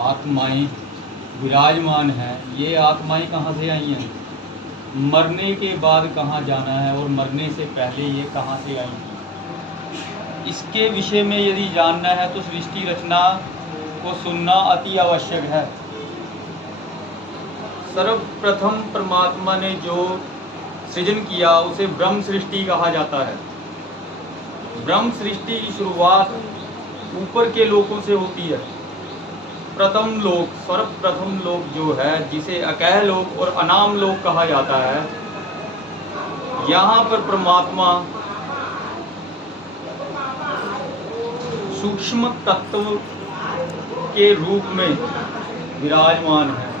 आत्माएं विराजमान हैं। ये आत्माएं कहाँ से आई हैं? मरने के बाद कहाँ जाना है और मरने से पहले ये कहाँ से आई हैं? इसके विषय में यदि जानना है तो सृष्टि रचना को सुनना अति आवश्यक है। सर्वप्रथम परमात्मा ने जो सृजन किया उसे ब्रह्म सृष्टि कहा जाता है। ब्रह्म सृष्टि की शुरुआत ऊपर के लोकों से होती है। प्रथम लोक, सर्वप्रथम लोक जो है, जिसे अकह लोक और अनाम लोक कहा जाता है, यहाँ पर परमात्मा सूक्ष्म तत्व के रूप में विराजमान है।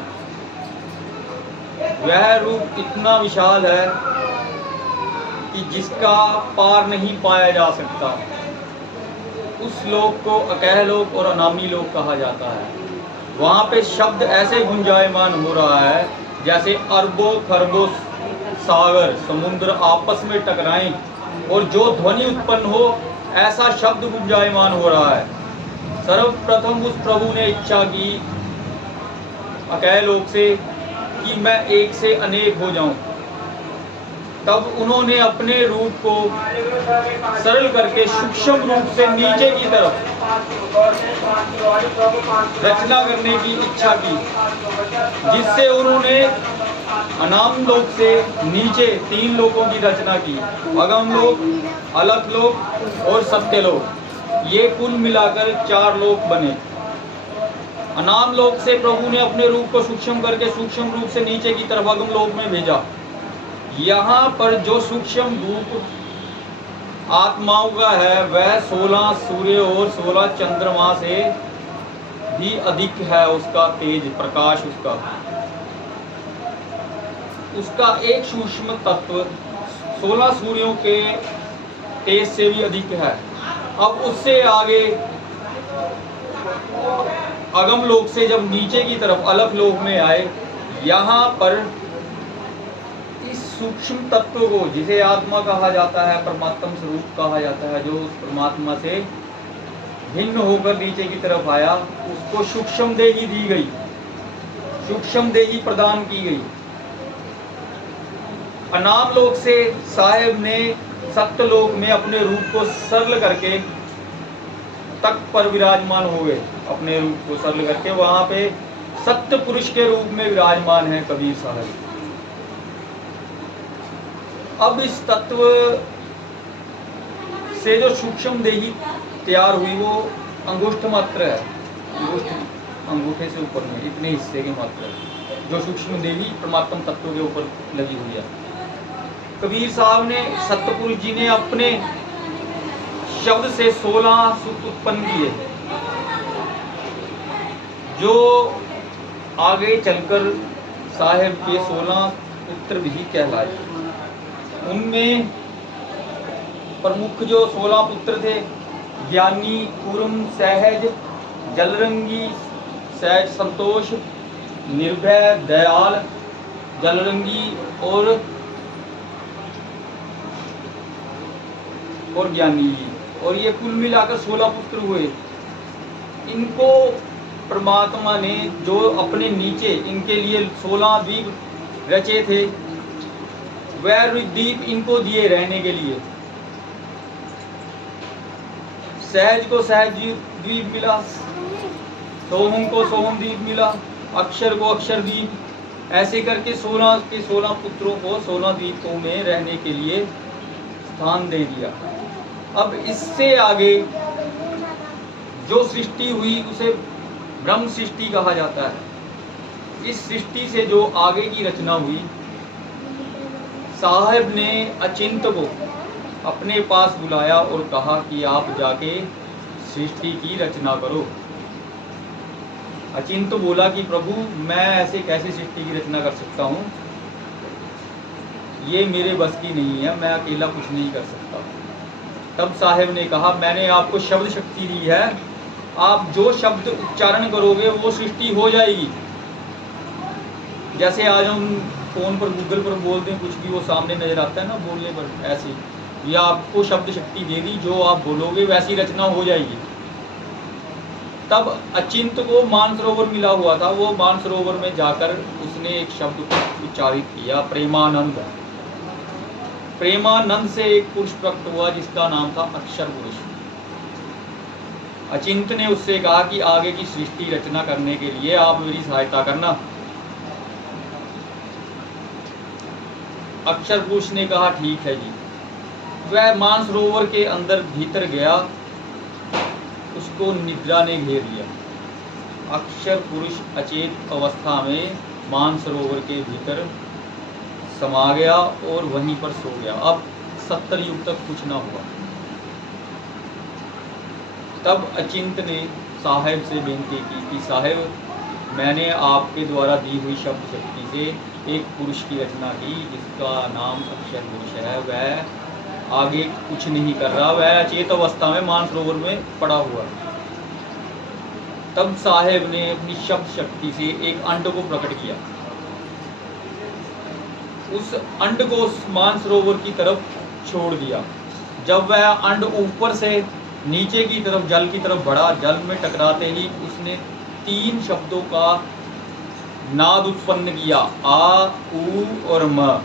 वह रूप इतना विशाल है कि जिसका पार नहीं पाया जा सकता। उस लोक को अकह लोक और अनामी लोक कहा जाता है। वहाँ पे शब्द ऐसे गुंजायमान हो रहा है जैसे अरबों खरबों सागर समुद्र आपस में टकराएं और जो ध्वनि उत्पन्न हो, ऐसा शब्द गुंजायमान हो रहा है। सर्वप्रथम उस प्रभु ने इच्छा की अकह लोक से कि मैं एक से अनेक हो जाऊं। तब उन्होंने अपने रूप को सरल करके सूक्ष्म रूप से नीचे की तरफ रचना करने की इच्छा की, जिससे उन्होंने अनाम लोक से नीचे 3 लोकों की रचना की। अगम लोक, अलख लोक और सत्य लोक। ये कुल मिलाकर 4 लोक बने। अनाम लोक से प्रभु ने अपने रूप को सूक्ष्म करके सूक्ष्म रूप से नीचे की तरफ अगम लोक में भेजा। यहाँ पर जो सूक्ष्म रूप आत्माओं का है वह 16 सूर्य और 16 चंद्रमा से भी अधिक है। उसका तेज प्रकाश, उसका एक सूक्ष्म तत्व 16 सूर्यों के तेज से भी अधिक है। अब उससे आगे अगम लोक से जब नीचे की तरफ अलख लोक में आए, यहाँ पर इस सूक्ष्म तत्व को, जिसे आत्मा कहा जाता है, परमात्म स्वरूप कहा जाता है, जो उस परमात्मा से भिन्न होकर नीचे की तरफ आया, उसको सूक्ष्म देही दी गई, सूक्ष्म देही प्रदान की गई। अनाम लोक से साहेब ने सत्य लोक में अपने रूप को सरल करके तक पर विराजमान हो गए। अपने रूप को सरल करके वहां पे सत्य पुरुष के रूप में विराजमान है कबीर साहब। अब इस तत्व से जो सूक्ष्म देही तैयार हुई वो अंगुष्ठ मात्र है। अंगूठे से ऊपर में इतने हिस्से की मात्र है जो सूक्ष्म देही परमात्म तत्व के ऊपर लगी हुई है। कबीर साहब ने, सतपुरुष जी ने अपने शब्द से 16 सूत्र उत्पन्न किए, जो आगे चलकर साहेब के 16 पुत्र भी कहलाए। उनमें प्रमुख जो 16 पुत्र थे, ज्ञानी, कूर्म, सहज, जलरंगी, सहज संतोष, निर्भय, दयाल, जलरंगी और ज्ञानी। और ये कुल मिलाकर 16 पुत्र हुए। इनको परमात्मा ने जो अपने नीचे इनके लिए 16 द्वीप रचे थे, वह द्वीप इनको दिए रहने के लिए। सहज को सहज द्वीप मिला, सोहम को सोहम द्वीप मिला, अक्षर को अक्षर द्वीप, ऐसे करके 16 के 16 पुत्रों को 16 द्वीपों में रहने के लिए स्थान दे दिया। अब इससे आगे जो सृष्टि हुई उसे ब्रह्म सृष्टि कहा जाता है। इस सृष्टि से जो आगे की रचना हुई, साहब ने अचिंत को अपने पास बुलाया और कहा कि आप जाके सृष्टि की रचना करो। अचिंत बोला कि प्रभु, मैं ऐसे कैसे सृष्टि की रचना कर सकता हूँ, ये मेरे बस की नहीं है, मैं अकेला कुछ नहीं कर सकता। तब साहेब ने कहा, मैंने आपको शब्द शक्ति दी है, आप जो शब्द उच्चारण करोगे वो सृष्टि हो जाएगी। जैसे आज हम फ़ोन पर गूगल पर बोलते हैं कुछ भी, वो सामने नज़र आता है ना बोलने पर, ऐसे ये आपको शब्द शक्ति दे दी, जो आप बोलोगे वैसी रचना हो जाएगी। तब अचिंत को मानसरोवर मिला हुआ था। वो मानसरोवर में जाकर उसने एक शब्द उच्चारित किया, प्रेमानंद। प्रेमानंद से एक पुरुष प्रकट हुआ जिसका नाम था अक्षर पुरुष। अचिंत ने उससे कहा कि आगे की सृष्टि रचना करने के लिए आप मेरी सहायता करना। अक्षर पुरुष ने कहा ठीक है जी। वह मानसरोवर के अंदर भीतर गया, उसको निद्रा ने घेर लिया। अक्षर पुरुष अचेत अवस्था में मानसरोवर के भीतर समा गया और वहीं पर सो गया। अब 70 युग तक कुछ ना हुआ। तब अचिंत ने साहेब से विनती की कि साहेब, मैंने आपके द्वारा दी हुई शब्द शक्ति से एक पुरुष की रचना की जिसका नाम अक्षर पुरुष है। वह आगे कुछ नहीं कर रहा, वह अचेत अवस्था में मानसरोवर में पड़ा हुआ। तब साहेब ने अपनी शब्द शक्ति से एक अंड को प्रकट किया। उस अंड को मानसरोवर की तरफ छोड़ दिया। जब वह अंड ऊपर से नीचे की तरफ जल की तरफ बढ़ा, जल में टकराते ही उसने 3 शब्दों का नाद उत्पन्न किया, आ, उ और म।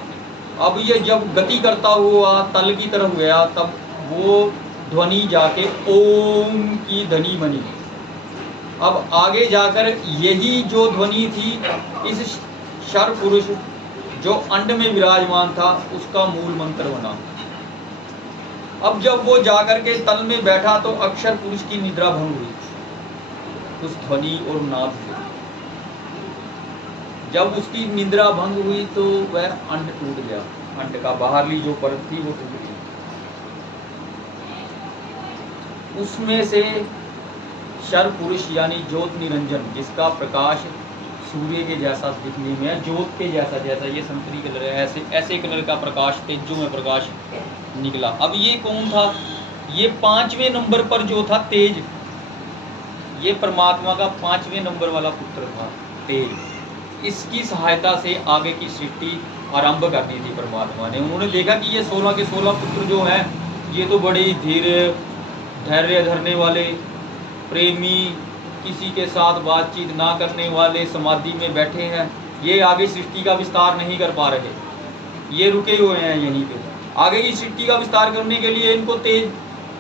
अब ये जब गति करता हुआ तल की तरफ गया तब वो ध्वनि जाके ओम की ध्वनि बनी। अब आगे जाकर यही जो ध्वनि थी इस शर पुरुष जो अंड में विराजमान था उसका मूल मंत्र बना। अब जब वो जाकर के तल में बैठा तो अक्षर पुरुष की निद्रा भंग हुई उस ध्वनि और नाद से। जब उसकी निद्रा भंग हुई तो वह अंड टूट गया। अंड का बाहरली जो परत थी वो टूट गई। उसमें से शर पुरुष यानी ज्योत निरंजन, जिसका प्रकाश सूर्य के जैसा दिखने में है, ज्योत के जैसा, जैसा ये संतरी कलर है ऐसे कलर का प्रकाश, तेजो में प्रकाश निकला। अब ये कौन था? ये 5वें नंबर पर जो था तेज, ये परमात्मा का 5वें नंबर वाला पुत्र था तेज। इसकी सहायता से आगे की सृष्टि आरंभ करनी थी परमात्मा ने। उन्होंने देखा कि ये 16 के 16 पुत्र जो हैं ये तो बड़े ही धैर्य धरने वाले, प्रेमी, किसी के साथ बातचीत ना करने वाले, समाधि में बैठे हैं, ये आगे सृष्टि का विस्तार नहीं कर पा रहे, ये रुके हुए हैं यहीं पे। आगे की सृष्टि का विस्तार करने के लिए इनको तेज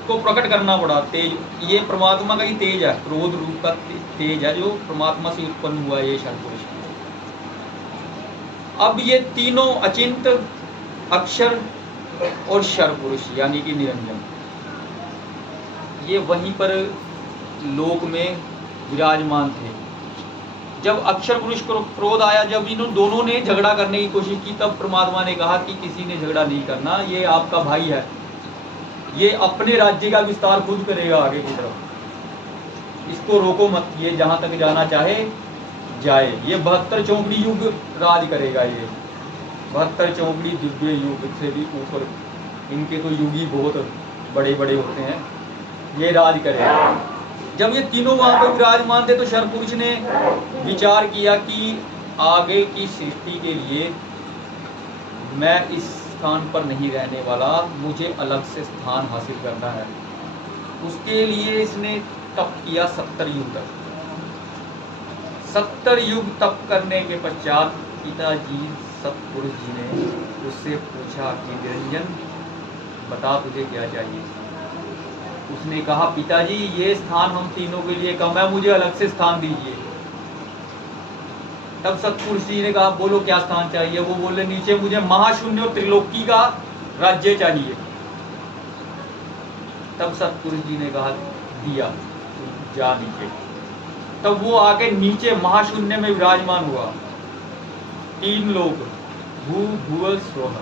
को प्रकट करना पड़ा। तेज ये परमात्मा का ही तेज है, क्रोध रूप का तेज है जो परमात्मा से उत्पन्न हुआ ये शर पुरुष। अब ये तीनों अचिंत, अक्षर और शर पुरुष यानी कि निरंजन, ये वहीं पर लोक में विराजमान थे। जब अक्षर पुरुष को क्रोध आया, जब इन दोनों ने झगड़ा करने की कोशिश की, तब परमात्मा ने कहा कि किसी ने झगड़ा नहीं करना, ये आपका भाई है, ये अपने राज्य का विस्तार खुद करेगा आगे की तरफ, इसको रोको मत, ये जहाँ तक जाना चाहे जाए। ये 72 चौकड़ी युग राज करेगा। ये 72 चौकड़ी दिव्य युग से भी ऊपर, इनके तो युग ही बहुत बड़े बड़े होते हैं, ये राज करेगा। जब ये तीनों वहाँ पर विराजमान थे तो शर पुरुष ने विचार किया कि आगे की सृष्टि के लिए मैं इस स्थान पर नहीं रहने वाला, मुझे अलग से स्थान हासिल करना है। उसके लिए इसने तप किया 70 युग तक। 70 युग तप करने के पश्चात पिताजी सतपुरुष जी ने उससे पूछा कि निरंजन बता तुझे क्या चाहिए। उसने कहा पिताजी ये स्थान हम तीनों के लिए कम है, मुझे अलग से स्थान दीजिए। तब सतपुरुष जी ने कहा बोलो क्या स्थान चाहिए। वो बोले नीचे मुझे महाशून्य और त्रिलोकी का राज्य चाहिए। तब सतपुरुष जी ने कहा दिया, जा नीचे। तब वो आके नीचे महाशून्य में विराजमान हुआ। 3 लोक, भू भुव स्वः,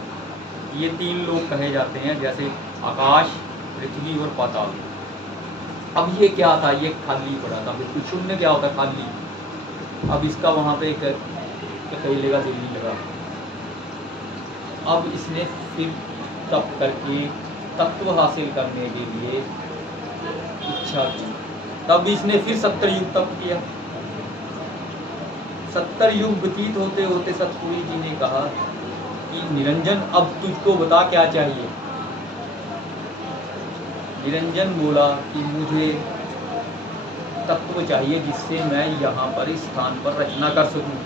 ये 3 लोक कहे जाते हैं, जैसे आकाश, पृथ्वी और पाताल। अब ये क्या था? ये खाली पड़ा था, बिल्कुल शून्य। क्या होता है? खाली। अब इसका वहाँ पे कहीं लगा, दिल्ली लगा। अब इसने फिर तप करके तत्व हासिल करने के लिए इच्छा की। तब इसने फिर 70 युग तप किया। 70 युग व्यतीत होते होते सतपुरुष जी ने कहा कि निरंजन अब तुझको बता क्या चाहिए। निरंजन बोला कि मुझे तत्व चाहिए जिससे मैं यहाँ पर इस स्थान पर रचना कर सकूं।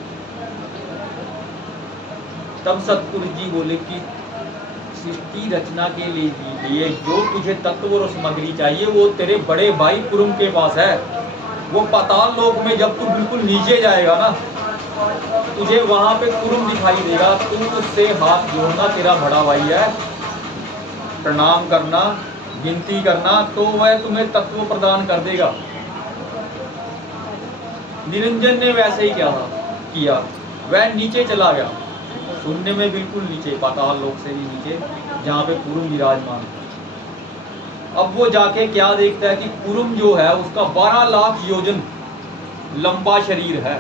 तब सतगुरु जी बोले कि सृष्टि रचना के लिए जो तुझे तत्व और सामग्री चाहिए वो तेरे बड़े भाई कुरुम के पास है। वो पाताल लोक में जब तू बिल्कुल नीचे जाएगा ना, तुझे वहां पे कुरुम दिखाई देगा, तू उससे हाथ जोड़ना, तेरा बड़ा भाई है, प्रणाम करना, विनती करना, तो वह तुम्हें तत्व प्रदान कर देगा। निरंजन ने वैसे ही किया, वह नीचे चला गया, शून्य में बिल्कुल नीचे, पाताल लोक से भी नीचे, जहाँ पे कुरुम विराजमान। अब वो जाके क्या देखता है कि कुरुम जो है उसका 12 लाख योजन लंबा शरीर है,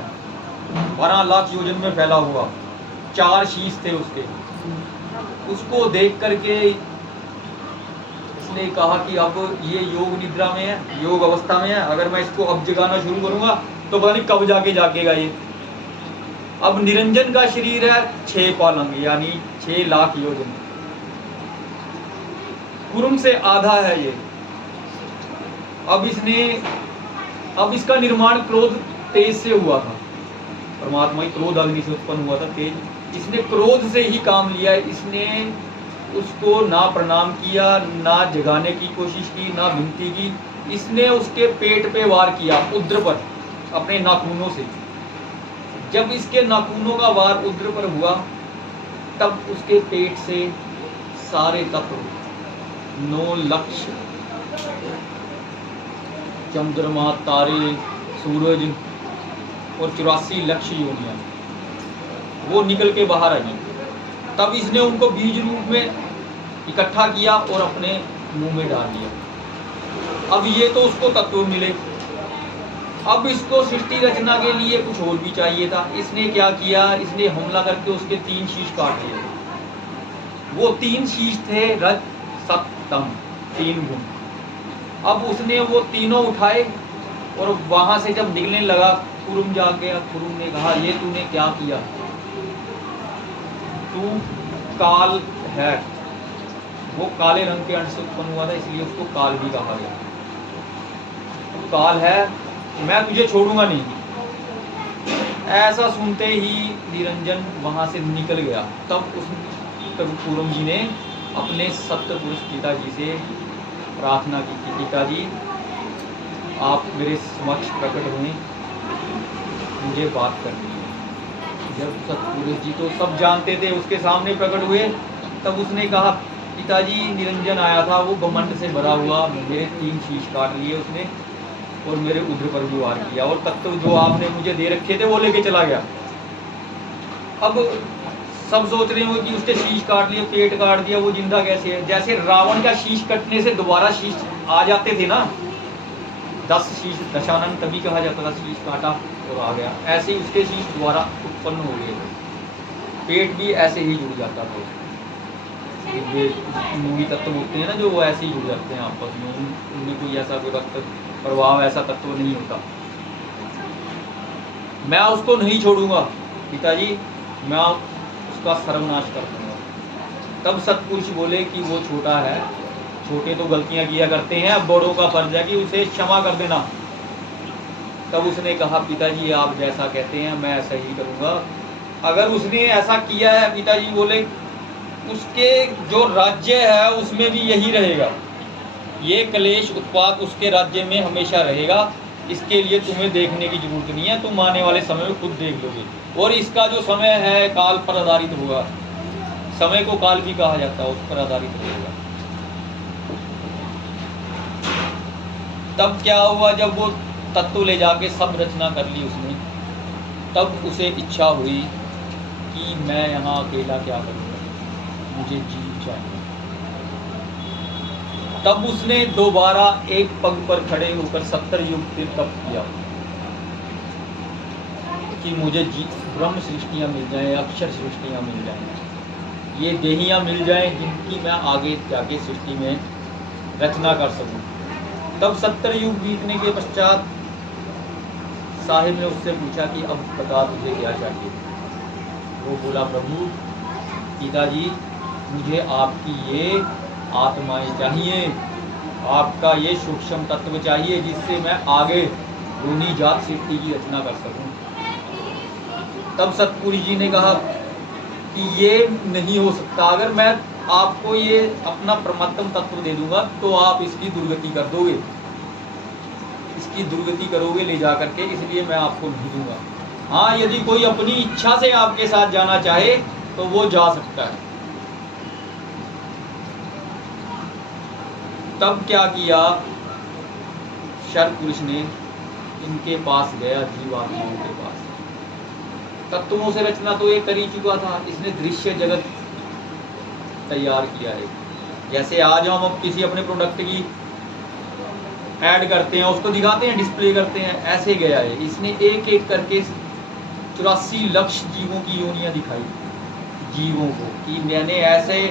12 लाख योजन में फैला हुआ, 4 शीश थे उसके। उसको देख करके इसने कहा कि अब ये योग निद्रा में है, योग अवस्था में है, अगर मैं इसको अब जगाना शुरू करूंगा तो पता नहीं कब जाके जागेगा ये। अब निरंजन का शरीर है 6 पालंग यानी 6 लाख योजन, कुरुम से आधा है ये। अब इसका निर्माण क्रोध तेज से हुआ था, परमात्मा ही क्रोध अग्नि से उत्पन्न हुआ था तेज। इसने क्रोध से ही काम लिया, इसने उसको ना प्रणाम किया, ना जगाने की कोशिश की, ना विनती की। इसने उसके पेट पे वार किया, उद्र पर, अपने नाखूनों से। जब इसके नाखूनों का वार उद्र पर हुआ तब उसके पेट से सारे तत्व 9 लक्ष चंद्रमा, तारे, सूरज और 84 लक्ष योनियां वो निकल के बाहर आई। तब इसने उनको बीज रूप में इकट्ठा किया और अपने मुंह में डाल दिया। अब ये तो उसको तत्व मिले, अब इसको सृष्टि रचना के लिए कुछ और भी चाहिए था। इसने क्या किया, इसने हमला करके उसके 3 शीश काट दिए। वो 3 शीश थे रज सत तम, 3 गुण। अब उसने वो तीनों उठाए और वहां से जब निकलने लगा, कुरुम जा गया। कुरुम ने कहा ये तूने क्या किया, तू काल है। वो काले रंग के अंश से उत्पन्न हुआ था, इसलिए उसको काल भी कहा गया। तू काल है, मैं तुझे छोड़ूंगा नहीं। ऐसा सुनते ही निरंजन वहां से निकल गया। तब कुरुम जी ने अपने सप्तपुरुष पिताजी से प्रार्थना की कि पिताजी आप मेरे समक्ष प्रकट हुए, मुझे बात करनी है। जब सतपुरुष जी तो सब जानते थे, उसके सामने प्रकट हुए, तब उसने कहा पिताजी निरंजन आया था, वो घमंड से भरा हुआ, मेरे 3 शीश काट लिए उसने और मेरे उद्र पर भी वार किया, और तत्व जो आपने मुझे दे रखे थे वो लेके चला गया। अब सब सोच रहे हो कि उसके शीश काट लिए, पेट काट दिया, वो जिंदा कैसे है। जैसे रावण का शीश कटने से दोबारा शीश आ जाते थे ना, 10 शीश दशानन तभी कहा जाता था, शीश काटा और आ गया, ऐसे ही उसके शीश दोबारा उत्पन्न हो गए। पेट भी ऐसे ही जुड़ जाता था। मूवी तत्व होते हैं ना जो, वो ऐसे ही जुड़ जाते हैं आपस में, उनमें कोई ऐसा कोई रक्त प्रभाव ऐसा तत्व नहीं होता। मैं उसको नहीं छोड़ूंगा पिताजी, मैं उसका सर्वनाश कर दूंगा। तब सतपुरुष बोले कि वो छोटा है, छोटे तो गलतियां किया करते हैं, अब बड़ों का फर्ज है कि उसे क्षमा कर देना। तब उसने कहा पिताजी आप जैसा कहते हैं मैं ऐसा ही करूंगा। अगर उसने ऐसा किया है, पिताजी बोले, उसके जो राज्य है उसमें भी यही रहेगा, ये क्लेश उत्पात उसके राज्य में हमेशा रहेगा। इसके लिए तुम्हें देखने की जरूरत नहीं है, तुम आने वाले समय में खुद देख लोगे। और इसका जो समय है काल पर आधारित होगा, समय को काल भी कहा जाता है, उस पर आधारित रहेगा। तब क्या हुआ, जब वो तत्व ले जाके सब रचना कर ली उसने, तब उसे इच्छा हुई कि मैं यहाँ अकेला क्या करूँगा, मुझे जीव चाहिए। तब उसने दोबारा एक पग पर खड़े होकर 70 युग फिर तप किया कि मुझे ब्रह्म सृष्टियाँ मिल जाएं, अक्षर सृष्टियाँ मिल जाएं, ये देहियाँ मिल जाएं जिनकी मैं आगे जाके सृष्टि में रचना कर सकूं। तब 70 युग बीतने के पश्चात साहिब ने उससे पूछा कि अब बता तुझे क्या चाहिए। वो बोला प्रभु पिताजी मुझे आपकी ये आत्माएं चाहिए, आपका ये सूक्ष्म तत्व चाहिए जिससे मैं आगे योनि जात सृष्टि की रचना कर सकूं। तब सतपुरुष जी ने कहा कि ये नहीं हो सकता, अगर मैं आपको ये अपना परमात्म तत्व दे दूंगा तो आप इसकी दुर्गति कर दोगे, इसकी दुर्गति करोगे ले जा करके, इसलिए मैं आपको नहीं दूंगा। हाँ, यदि कोई अपनी इच्छा से आपके साथ जाना चाहे तो वो जा सकता है। तब क्या किया, शर पुरुष ने इनके पास गया, जीवात्माओं के पास। तत्वों से रचना तो ये कर ही चुका था, इसने दृश्य जगत तैयार किया है। जैसे आज हम अब किसी अपने प्रोडक्ट की ऐड करते हैं, उसको दिखाते हैं, डिस्प्ले करते हैं, ऐसे गया है। इसने एक एक करके 84 लाख जीवों की योनियां दिखाई, जीवों को, कि मैंने ऐसे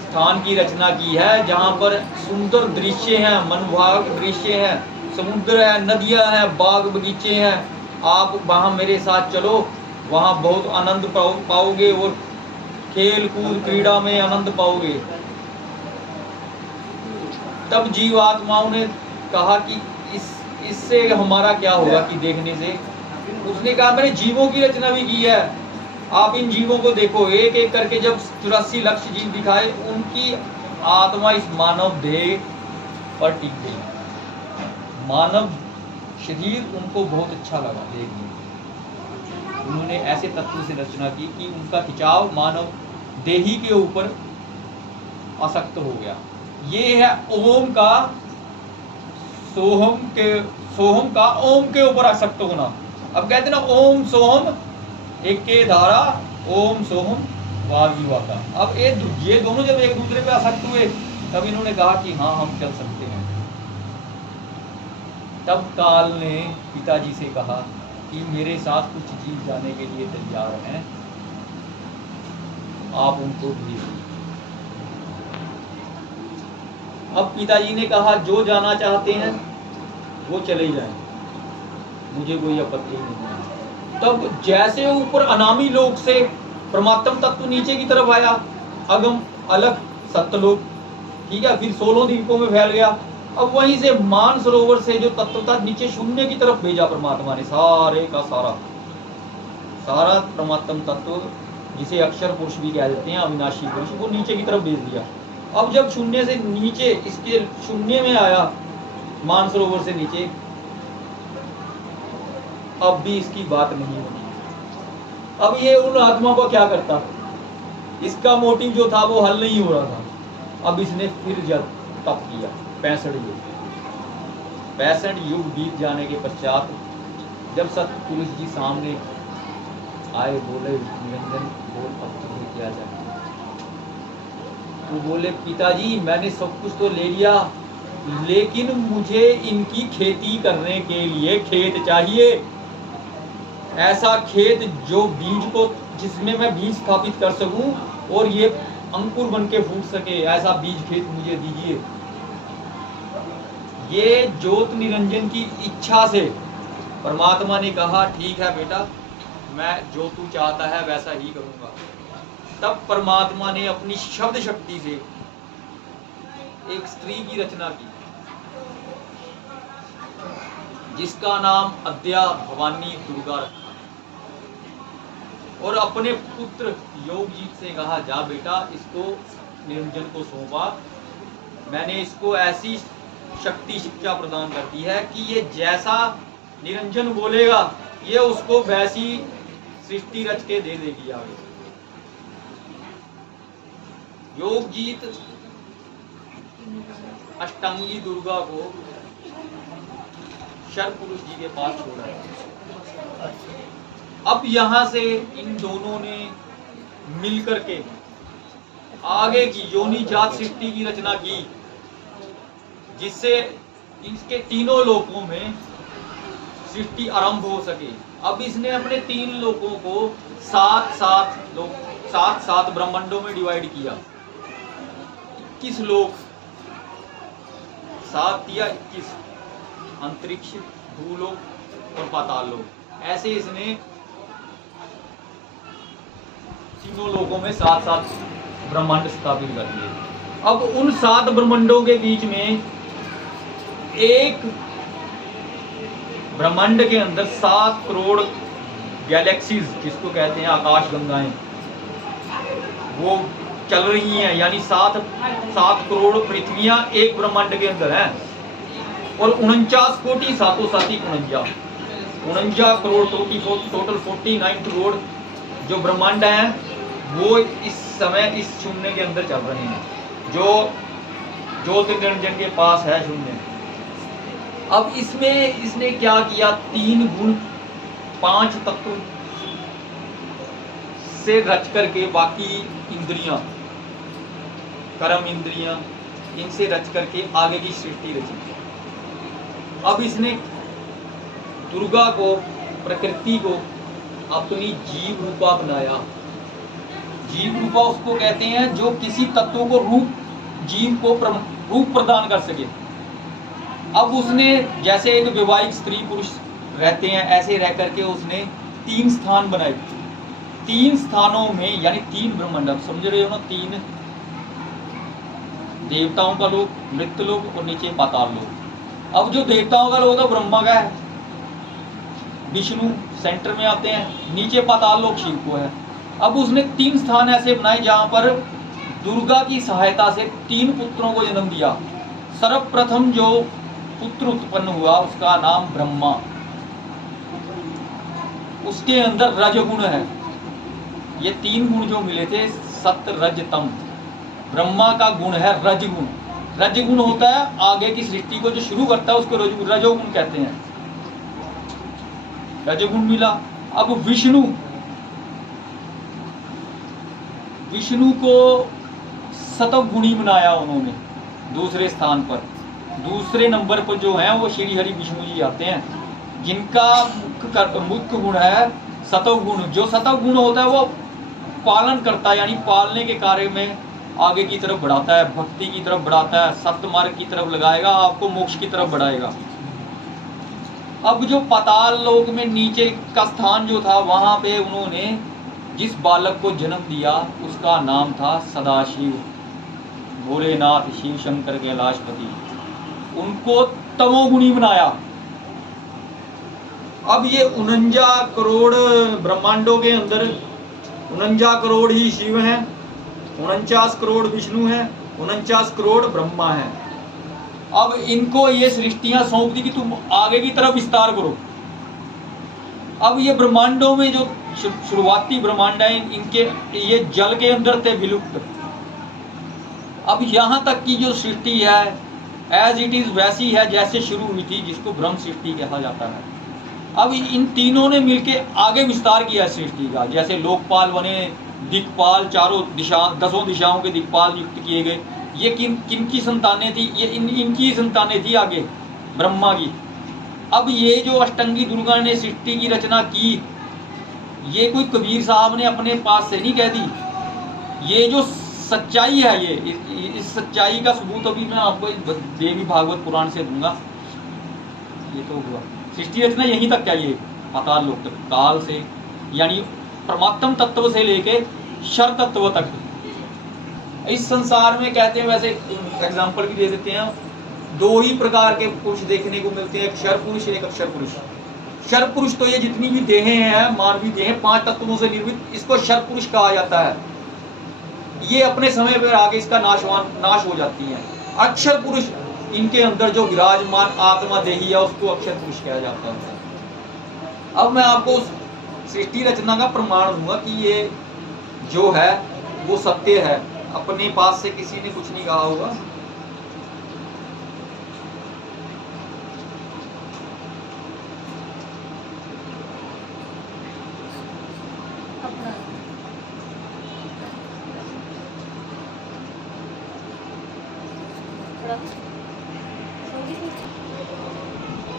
स्थान की रचना की है जहाँ पर सुंदर दृश्य हैं, मनभाग दृश्य हैं, समुद्र है, नदियाँ हैं, बाग बगीचे हैं। आप वहाँ मेरे साथ चलो, वहाँ बहुत आनंद पाओगे और खेल कूद क्रीड़ा में आनंद पाओगे। तब जीवात्माओं ने कहा कि इससे हमारा क्या होगा कि देखने से। उसने कहा मैंने जीवों की रचना भी की है, आप इन जीवों को देखो। एक एक करके जब 84 लाख जीव दिखाए, उनकी आत्मा इस मानव देह पर टिक गई। मानव शरीर उनको बहुत अच्छा लगा देखने। उन्होंने ऐसे तत्व से रचना की कि उनका खिंचाव मानव देही के ऊपर आसक्त हो गया। ये है ओम का सोहम का ओम के ऊपर आसक्त होना। अब कहते ना ओम सोहम एक के धारा, ओम सोहम वाजीवा का। अब ये दोनों जब एक दूसरे पे आसक्त हुए, तब इन्होंने कहा कि हाँ हम चल सकते हैं। तब काल ने पिताजी से कहा कि मेरे साथ कुछ जीव जाने के लिए तैयार हैं, आप उनको भेजिए। अब पिताजी ने कहा जो जाना चाहते हैं वो चले जाएं, मुझे कोई आपत्ति नहीं है। तब जैसे ऊपर अनामी लोक से परमात्म तत्व नीचे की तरफ आया, अगम अलग सत्यलोक, ठीक है, फिर 16 द्वीपों में फैल गया। अब वहीं से मान सरोवर से जो तत्व था नीचे शून्य की तरफ भेजा परमात्मा ने, सारे का सारा परमात्म तत्व, जिसे अक्षर पुरुष भी कह देते हैं, अविनाशी पुरुष, वो नीचे की तरफ भेज दिया। अब जब शून्य से नीचे, इसके शून्य में आया, मानसरोवर से नीचे, अब भी इसकी बात नहीं होनी। अब ये उन आत्मा को क्या करता, इसका मोटिव जो था वो हल नहीं हो रहा था। अब इसने फिर जब तप किया 65 युग बीत जाने के पश्चात जब सतपुरुष जी सामने आए, बोले निरंजन बोल अब तुम्हें क्या चाहिए। वो बोले पिताजी मैंने सब कुछ तो ले लिया, लेकिन मुझे इनकी खेती करने के लिए खेत चाहिए। ऐसा खेत जो बीज को, जिसमें मैं बीज स्थापित कर सकूं और ये अंकुर बन के फूट सके, ऐसा बीज खेत मुझे दीजिए। ये ज्योत निरंजन की इच्छा से परमात्मा ने कहा ठीक है बेटा, मैं जो तू चाहता है वैसा ही करूंगा। तब परमात्मा ने अपनी शब्द शक्ति से एक स्त्री की रचना की, जिसका नाम अद्या भवानी दुर्गा रखा, और अपने पुत्र योगजीत से कहा जा बेटा इसको निरंजन को सौंपा। मैंने इसको ऐसी शक्ति शिक्षा प्रदान कर दी है कि ये जैसा निरंजन बोलेगा ये उसको वैसी सृष्टि रच के दे देगी आगे। योगजीत अष्टांगी दुर्गा को शर पुरुष जी के पास छोड़ा। अब यहां से इन दोनों ने मिलकर के आगे की योनि जात सृष्टि की रचना की, जिससे इसके तीनों लोकों में सृष्टि आरंभ हो सके। अब इसने अपने 3 लोकों को 7 ब्रह्मांडों में डिवाइड किया। 21 लोक, 7 या 21, अंतरिक्ष, भूलोक और पाताल लोक, ऐसे इसने तीनों लोकों में 7 ब्रह्मांड स्थापित कर दिए। अब उन 7 ब्रह्मांडों के बीच में एक ब्रह्मांड के अंदर 7 करोड़ गैलेक्सीज जिसको कहते हैं आकाश गंगाएं वो चल रही हैं, यानी 7 करोड़ पृथ्वियां एक ब्रह्मांड के अंदर हैं और 49 कोटि सातों साथी 49 करोड़ टोटल 49 करोड़ जो ब्रह्मांड हैं वो इस समय इस शून्य के अंदर चल रहे हैं, जो ज्योतिर्गणजन के पास है शून्य। अब इसमें इसने क्या किया, 3 गुण 5 तत्व से रच करके बाकी इंद्रियां, कर्म इंद्रियां, इनसे रच करके आगे की सृष्टि रची। अब इसने दुर्गा को, प्रकृति को अपनी जीव रूपा बनाया। जीव रूपा उसको कहते हैं जो किसी तत्व को जीव को रूप प्रदान कर सके। अब उसने जैसे एक वैवाहिक स्त्री पुरुष रहते हैं ऐसे रह करके उसने 3 स्थान बनाए। 3 स्थानों में यानी 3 ब्रह्मांड, आप समझ रहे हो ना, 3 देवताओं का लोक, मृत्यु लोक और नीचे पाताल लोक। अब जो देवताओं का लोक था ब्रह्मा का है, विष्णु सेंटर में आते हैं, नीचे पाताल लोक शिव को है। अब उसने 3 स्थान ऐसे बनाए जहां पर दुर्गा की सहायता से 3 पुत्रों को जन्म दिया। सर्वप्रथम जो पुत्र उत्पन्न हुआ उसका नाम ब्रह्मा, उसके अंदर रजगुण है। ये 3 गुण जो मिले थे, सत्य रज तम। ब्रह्मा का गुण है रजगुण। रजगुण होता है आगे की सृष्टि को जो शुरू करता है उसको रजोगुण कहते हैं। रजगुण मिला। अब विष्णु को सतगुणी बनाया उन्होंने दूसरे स्थान पर। दूसरे नंबर पर जो है वो श्री हरि विष्णु जी आते हैं, जिनका मुख्य गुण है सतगुण। जो सतगुण होता है वो पालन करता है, यानी पालने के कार्य में आगे की तरफ बढ़ाता है, भक्ति की तरफ बढ़ाता है, सत्य मार्ग की तरफ लगाएगा, आपको मोक्ष की तरफ बढ़ाएगा। अब जो पाताल लोक में नीचे का स्थान जो था, वहां पे उन्होंने जिस बालक को जन्म दिया उसका नाम था सदाशिव, भोलेनाथ, शिव शंकर कैलाशपति। उनको तमोगुणी बनाया। अब ये 49 करोड़ ब्रह्मांडों के अंदर 49 करोड़ ही शिव हैं, 49 करोड़ विष्णु हैं, 49 करोड़ ब्रह्मा हैं। अब इनको ये सृष्टियां सौंप दी कि तुम आगे की तरफ विस्तार करो। अब ये ब्रह्मांडों में जो शुरुआती ब्रह्मांड है, इनके ये जल के अंदर थे विलुप्त। अब यहाँ तक की जो सृष्टि है एज इट इज वैसी है जैसे शुरू हुई थी, जिसको ब्रह्म सृष्टि कहा जाता है। अब इन तीनों ने मिलके आगे विस्तार किया सृष्टि का। जैसे लोकपाल बने, दिक्पाल, चारों दिशा 10 दिशाओं के दिक्पाल नियुक्त किए गए। ये किनकी संतानें थी? ये इनकी संतानें थी आगे ब्रह्मा की। अब ये जो अष्टंगी दुर्गा ने सृष्टि की रचना की, ये कोई कबीर साहब ने अपने पास से नहीं कह दी। ये जो सच्चाई है, ये इस सच्चाई का सबूत अभी मैं आपको देवी भागवत पुराण से दूंगा। ये तो हुआ सृष्टि रचना यहीं तक क्या, ये पाताल लोक तक, काल से यानी परमात्म तत्व से लेके शर तत्व तक। इस संसार में कहते हैं, वैसे एग्जाम्पल भी दे देते हैं, 2 ही प्रकार के पुरुष देखने को मिलते हैं, एक क्षर पुरुष, एक अक्षर पुरुष। क्षर पुरुष तो ये जितनी भी देहें हैं, मानवीय देहें 5 तत्वों से निर्मित, इसको क्षर पुरुष कहा जाता है। ये अपने समय पर आगे इसका नाश हो जाती है। अक्षर पुरुष, इनके अंदर जो विराजमान आत्मा देही है उसको अक्षर पुरुष कहा जाता है। अब मैं आपको उस सृष्टि रचना का प्रमाण दूंगा कि ये जो है वो सत्य है, अपने पास से किसी ने कुछ नहीं कहा होगा।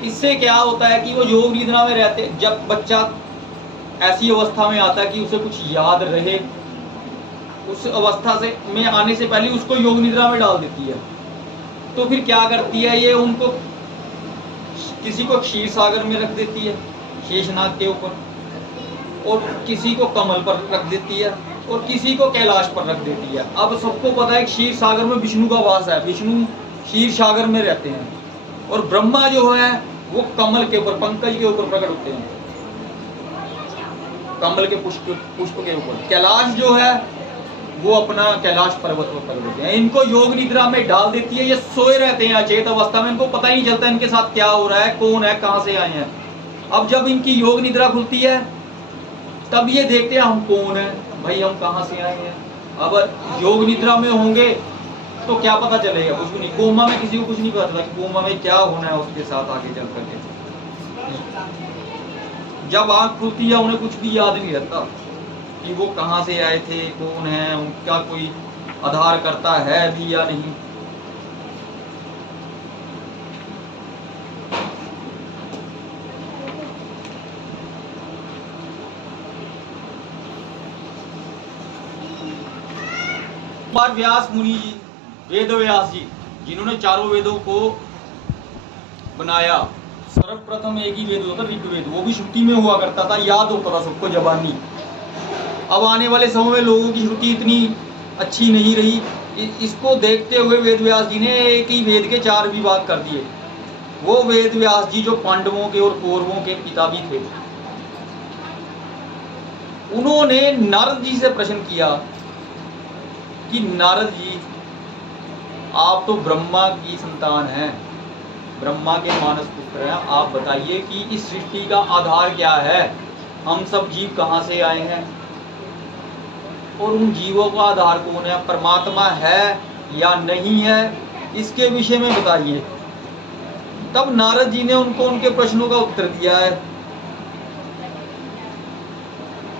इससे क्या होता है कि वो योग निद्रा में रहते, जब बच्चा ऐसी अवस्था में आता है कि उसे कुछ याद रहे, उस अवस्था से में आने से पहले उसको योग निद्रा में डाल देती है। तो फिर क्या करती है, ये उनको किसी को क्षीर सागर में रख देती है, शेषनाग के ऊपर, और किसी को कमल पर रख देती है, और किसी को कैलाश पर रख देती है। अब सबको पता है क्षीर सागर में विष्णु का वास है, विष्णु क्षीर सागर में रहते हैं, और ब्रह्मा जो है वो कमल के ऊपर, पंकज के ऊपर प्रकट होते हैं, कमल के पुष्प के ऊपर। कैलाश जो है वो अपना कैलाश पर्वत पर प्रकट होते हैं। इनको योग निद्रा में डाल देती है, ये सोए रहते हैं अचेत अवस्था में, इनको पता ही नहीं चलता इनके साथ क्या हो रहा है, कौन है, कहां से आए हैं। अब जब इनकी योग निद्रा खुलती है तब ये देखते हैं हम कौन है भाई, हम कहां से आए हैं। अब योग निद्रा में होंगे तो क्या पता चलेगा, कुछ भी नहीं। कोमा में किसी को कुछ नहीं पता चलता कि कोमा में क्या होना है उसके साथ आगे चल करके। जब आंख खुलती है उन्हें कुछ भी याद नहीं रहता कि वो कहां से आए थे, कौन है, उनका कोई आधार करता है भी या नहीं। कुमार व्यास मुनि जी, वेद व्यास जी, जिन्होंने चारों वेदों को बनाया। सर्वप्रथम एक ही वेद होता ऋग्वेद, वो भी श्रुति में हुआ करता था, याद होता था सबको जबानी। अब आने वाले समय में लोगों की श्रुति इतनी अच्छी नहीं रही, इसको देखते हुए वेद व्यास जी ने एक ही वेद के 4 विभाग कर दिए। वो वेद व्यास जी जो पांडवों के और कौरवों के पिता भी थे, उन्होंने नारद जी से प्रश्न किया कि नारद जी, आप तो ब्रह्मा की संतान हैं, ब्रह्मा के मानस पुत्र हैं, आप बताइए कि इस सृष्टि का आधार क्या है, हम सब जीव कहां से आए हैं और उन जीवों का आधार कौन है, परमात्मा है या नहीं है, इसके विषय में बताइए। तब नारद जी ने उनको उनके प्रश्नों का उत्तर दिया है।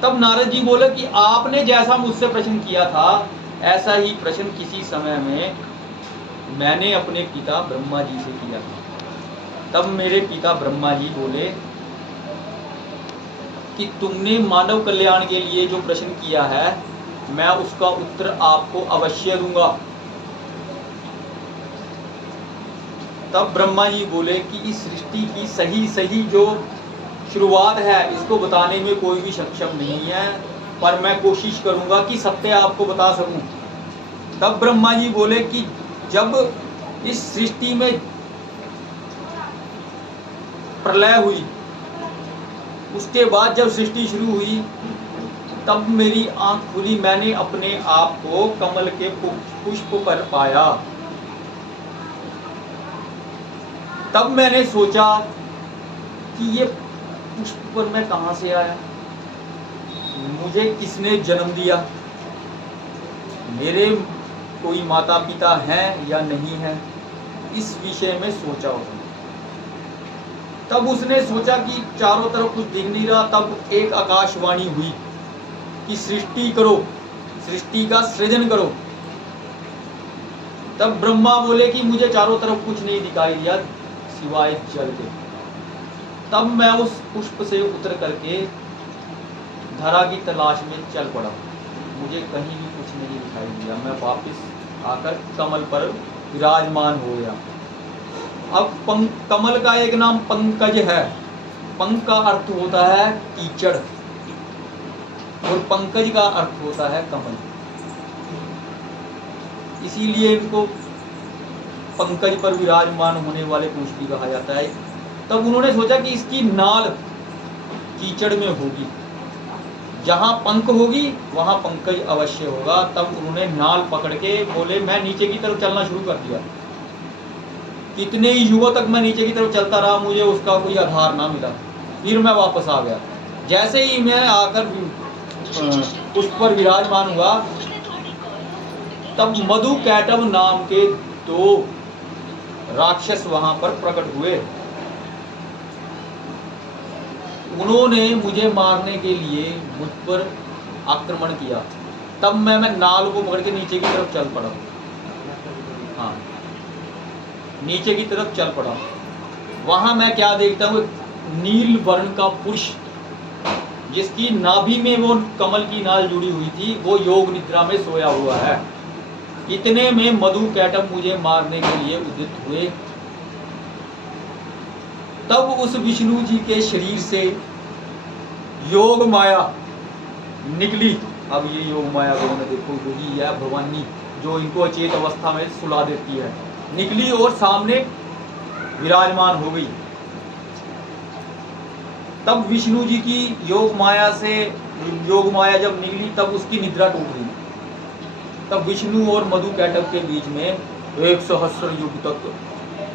तब नारद जी बोले कि आपने जैसा मुझसे प्रश्न किया था ऐसा ही प्रश्न किसी समय में मैंने अपने पिता ब्रह्मा जी से किया था। तब मेरे पिता ब्रह्मा जी बोले कि तुमने मानव कल्याण के लिए जो प्रश्न किया है मैं उसका उत्तर आपको अवश्य दूंगा। तब ब्रह्मा जी बोले कि इस सृष्टि की सही जो शुरुआत है इसको बताने में कोई भी सक्षम नहीं है, पर मैं कोशिश करूंगा कि सत्य आपको बता सकूं। तब ब्रह्मा जी बोले कि जब इस सृष्टि में प्रलय हुई, उसके बाद जब सृष्टि शुरू हुई तब मेरी आंख खुली, मैंने अपने आप को कमल के पुष्प पर पाया। तब मैंने सोचा कि ये पुष्प पर मैं कहां से आया, मुझे किसने जन्म दिया, मेरे कोई माता पिता हैं या नहीं है, इस विषय में सोचा उसने। तब उसने सोचा कि चारों तरफ कुछ दिख नहीं रहा। तब एक आकाशवाणी हुई कि सृष्टि करो, सृष्टि का सृजन करो। तब ब्रह्मा बोले कि मुझे चारों तरफ कुछ नहीं दिखाई दिया सिवाय जल के। तब मैं उस पुष्प से उतर करके धरा की तलाश में चल पड़ा, मुझे कहीं भी कुछ नहीं दिखाई दिया। मैं वापस आकर कमल पर विराजमान हो गया। अब कमल का एक नाम पंकज है। पंक का अर्थ होता है कीचड़ और पंकज का अर्थ होता है कमल, इसीलिए इनको पंकज पर विराजमान होने वाले पुरुष भी कहा जाता है। तब उन्होंने सोचा कि इसकी नाल कीचड़ में होगी, जहां पंख होगी वहां पंकज अवश्य होगा। तब उन्होंने नाल पकड़ के बोले, मैं नीचे की तरफ चलना शुरू कर दिया। कितने युगों तक मैं नीचे की तरफ चलता रहा, मुझे उसका कोई आधार ना मिला। फिर मैं वापस आ गया। जैसे ही मैं आकर उस पर विराजमान हुआ तब मधु कैटव नाम के 2 राक्षस वहां पर प्रकट हुए। उन्होंने मुझे मारने के लिए मुझ पर आक्रमण किया। तब मैं नाल को पकड़ के नीचे की तरफ चल पड़ा। हाँ, नीचे की तरफ चल पड़ा। वहां मैं क्या देखता हूँ, नील वर्ण का पुरुष जिसकी नाभि में वो कमल की नाल जुड़ी हुई थी, वो योग निद्रा में सोया हुआ है। इतने में मधु कैटव मुझे मारने के लिए उदित हुए। तब उस विष्णु जी के शरीर से योग माया निकली। अब ये योग माया को देखो, वही है भवानी जो इनको अचेत अवस्था में सुला देती है। निकली और सामने विराजमान हो गई। तब विष्णु जी की योग माया जब निकली तब उसकी निद्रा टूट गई। तब विष्णु और मधु कैटव के बीच में 1 सहस्र युग तक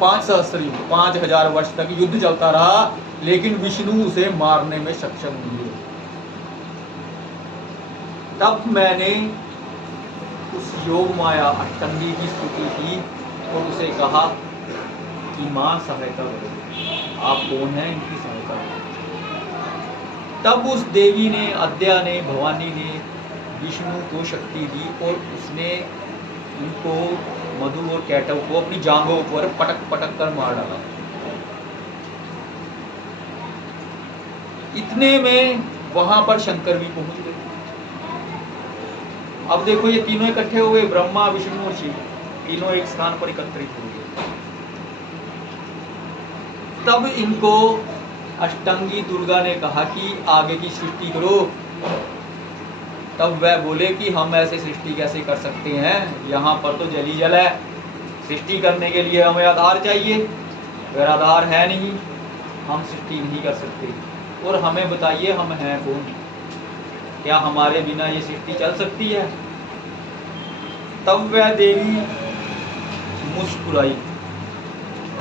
5 सहस्र युग 5000 वर्ष तक युद्ध चलता रहा, लेकिन विष्णु उसे मारने में सक्षम नहीं हुए। तब मैंने उस योग माया अष्टंगी की स्तुति की और उसे कहा कि मां सहायता करो, आप कौन हैं, इनकी सहायता करो। तब उस देवी ने, अद्या ने, भवानी ने विष्णु को शक्ति दी और उसने उनको, मधु और कैटव को अपनी जांघों पर पटक पटक कर मार डाला। इतने में वहां पर शंकर भी पहुंच गए। अब देखो ये तीनों इकट्ठे हुए, ब्रह्मा, विष्णु और शिव, तीनों एक स्थान पर एकत्रित हो गए। तब इनको अष्टांगी दुर्गा ने कहा कि आगे की सृष्टि करो। तब वह बोले कि हम ऐसे सृष्टि कैसे कर सकते हैं, यहाँ पर तो जल ही जल है, सृष्टि करने के लिए हमें आधार चाहिए, अगर आधार है नहीं हम सृष्टि नहीं कर सकते। और हमें बताइए हम हैं कौन, क्या हमारे बिना ये सृष्टि चल सकती है। तब वह देवी मुस्कुराई,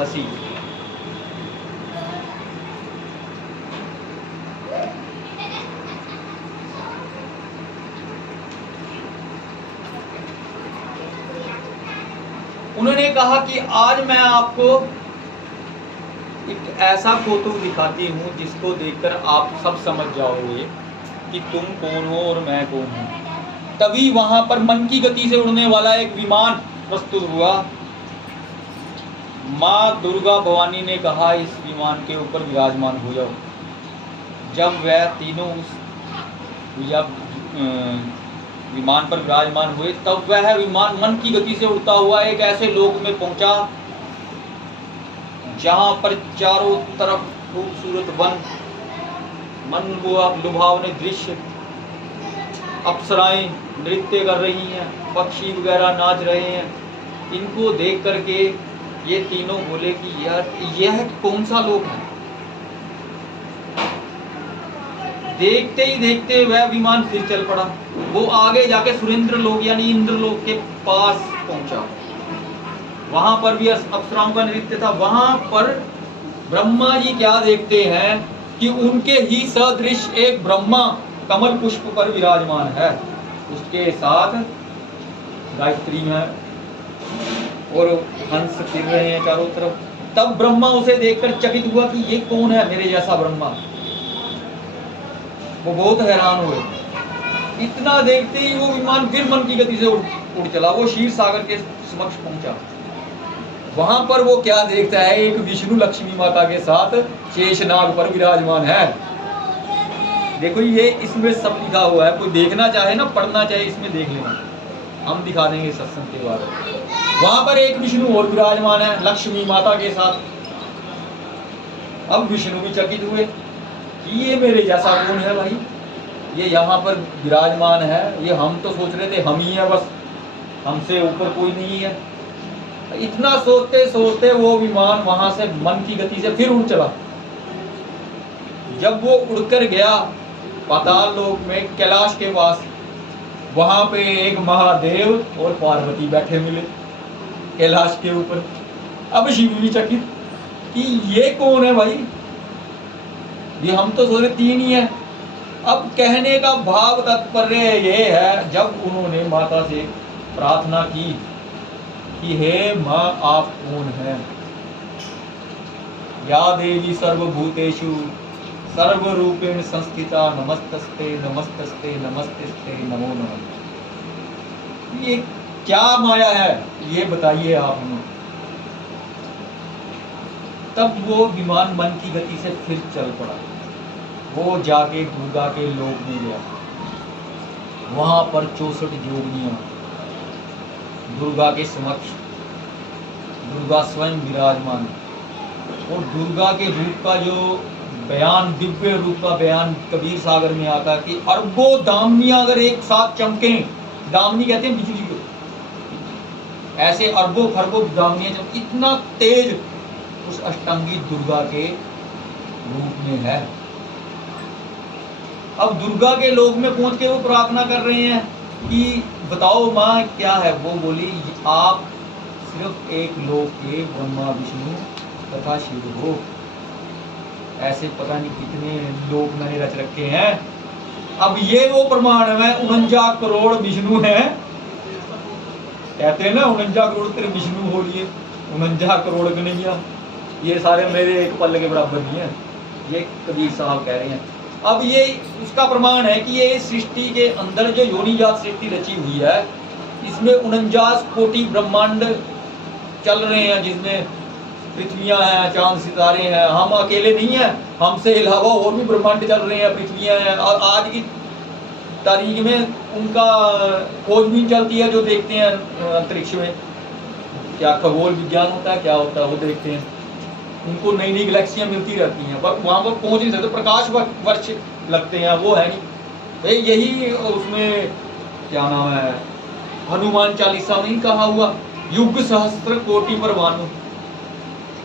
हंसी। उन्होंने कहा कि आज मैं आपको एक ऐसा कौतुक दिखाती हूँ जिसको देखकर आप सब समझ जाओगे कि तुम कौन हो और मैं कौन हूँ। तभी वहां पर मन की गति से उड़ने वाला एक विमान प्रस्तुत हुआ। माँ दुर्गा भवानी ने कहा इस विमान के ऊपर विराजमान हो जाओ। जब वह तीनों उस विमान पर विराजमान हुए तब वह विमान मन की गति से उड़ता हुआ एक ऐसे लोक में पहुंचा जहां पर चारों तरफ खूबसूरत वन, मन लुभावने दृश्य, अप्सराएं नृत्य कर रही हैं, पक्षी वगैरह नाच रहे हैं। इनको देख करके ये तीनों बोले कि यार यह कौन सा लोक है। देखते ही देखते वह विमान फिर चल पड़ा। वो आगे जाके सुरेंद्र लोक यानी इंद्र लोक के पास पहुंचा। वहां पर भी अप्सराओं का नृत्य था। वहां पर ब्रह्मा जी क्या देखते हैं कि उनके ही सदृश एक ब्रह्मा कमल पुष्प पर विराजमान है, उसके साथ गायत्री है और हंस फिर रहे हैं चारों तरफ। तब ब्रह्मा उसे देखकर चकित हुआ कि ये कौन है मेरे जैसा ब्रह्मा। वो बहुत हैरान हुए। इतना देखते ही वो विमान फिर मन की गति से उड़ चला। वो क्षीर सागर के समक्ष पहुंचा। वहां पर वो क्या देखता है, एक विष्णु लक्ष्मी माता के साथ शेषनाग पर विराजमान है। देखो ये इसमें सब लिखा हुआ है, कोई देखना चाहे ना, पढ़ना चाहे, इसमें देख लेना, हम दिखा देंगे सत्संग के बारे में। वहां पर एक विष्णु और विराजमान है लक्ष्मी माता के साथ। अब विष्णु भी चकित हुए कि ये मेरे जैसा कौन है भाई, ये यहाँ पर विराजमान है। ये हम तो सोच रहे थे हम ही है, बस हमसे ऊपर कोई नहीं है। इतना सोचते सोचते वो विमान वहां से मन की गति से फिर उड़ चला। जब वो उड़कर गया पाताल लोक में कैलाश के पास, वहां पे एक महादेव और पार्वती बैठे मिले कैलाश के ऊपर। अब शिव भी चकित कि ये कौन है भाई, ये हम तो सोचे तीन ही है। अब कहने का भाव तात्पर्य ये है, जब उन्होंने माता से प्रार्थना की कि हे माँ आप कौन हैं, या देवी सर्वभूतेषु सर्वरूपेण संस्थिता नमस्तस्ते नमस्तस्ते नमस्तस्ते नमो नमः। ये क्या माया है ये बताइए आप हमें। तब वो विमान मन की गति से फिर चल पड़ा। वो जाके दुर्गा के लोक में गया। वहां पर 64 योगिनियां दुर्गा के समक्ष, दुर्गा स्वयं विराजमान। और दुर्गा के रूप का जो बयान, दिव्य रूप का बयान कबीर सागर में आता है कि अरबों दामिनियां अगर एक साथ चमके, दामिनी कहते हैं बिजली को, ऐसे अरबों खरबों दामिनियां चमके, इतना तेज उस अष्टांगी दुर्गा के रूप में है। अब दुर्गा के लोक में पहुंच के वो प्रार्थना कर रहे हैं कि बताओ माँ क्या है। वो बोली आप सिर्फ एक लोक के ब्रह्मा विष्णु तथा शिव हो, ऐसे पता नहीं कितने लोक मैंने रच रखे हैं। अब ये वो प्रमाण है 49 करोड़ विष्णु है, कहते हैं ना 49 करोड़ तेरे विष्णु हो लिए, 49 करोड़ कन्हैया, ये सारे मेरे एक पल्ले के बराबर नहीं है, ये कबीर साहब कह रहे हैं। अब ये उसका प्रमाण है कि ये सृष्टि के अंदर जो योनिजात सृष्टि रची हुई है, इसमें 49 कोटि ब्रह्मांड चल रहे हैं, जिसमें पृथ्वियां हैं, चांद सितारे हैं, हम अकेले नहीं हैं, हमसे अलावा और भी ब्रह्मांड चल रहे हैं, पृथ्वियां हैं। और आज की तारीख में उनका खोजबीन चलती है, जो देखते हैं अंतरिक्ष में क्या खगोल विज्ञान होता है, क्या होता है वो देखते हैं, उनको नई नई गैलेक्सियां मिलती रहती हैं, पर वहाँ पर पहुँच नहीं सकते, प्रकाश वर्ष लगते हैं, वो है नहीं। यही उसमें क्या नाम है, हनुमान चालीसा में ही कहा हुआ, युग सहस्त्र कोटि पर भानु,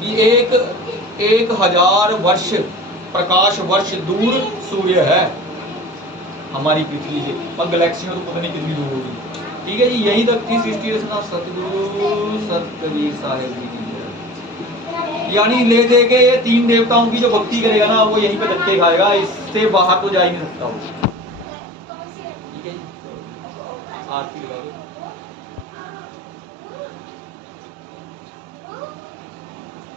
ये एक 1000 वर्ष प्रकाश वर्ष दूर सूर्य है हमारी पृथ्वी से, और गैलेक्सियां तो पता नहीं कितनी दूर होगी। ठीक है जी, यही तक थी सृष्टि रचना सतगुरु सतकबीर साहिब जी की। यानी ले दे के ये 3 देवताओं की जो भक्ति करेगा ना, वो यहीं पे धक्के खाएगा, इससे बाहर तो जा ही नहीं सकता वो। ठीक है जी, आरती लगा दो।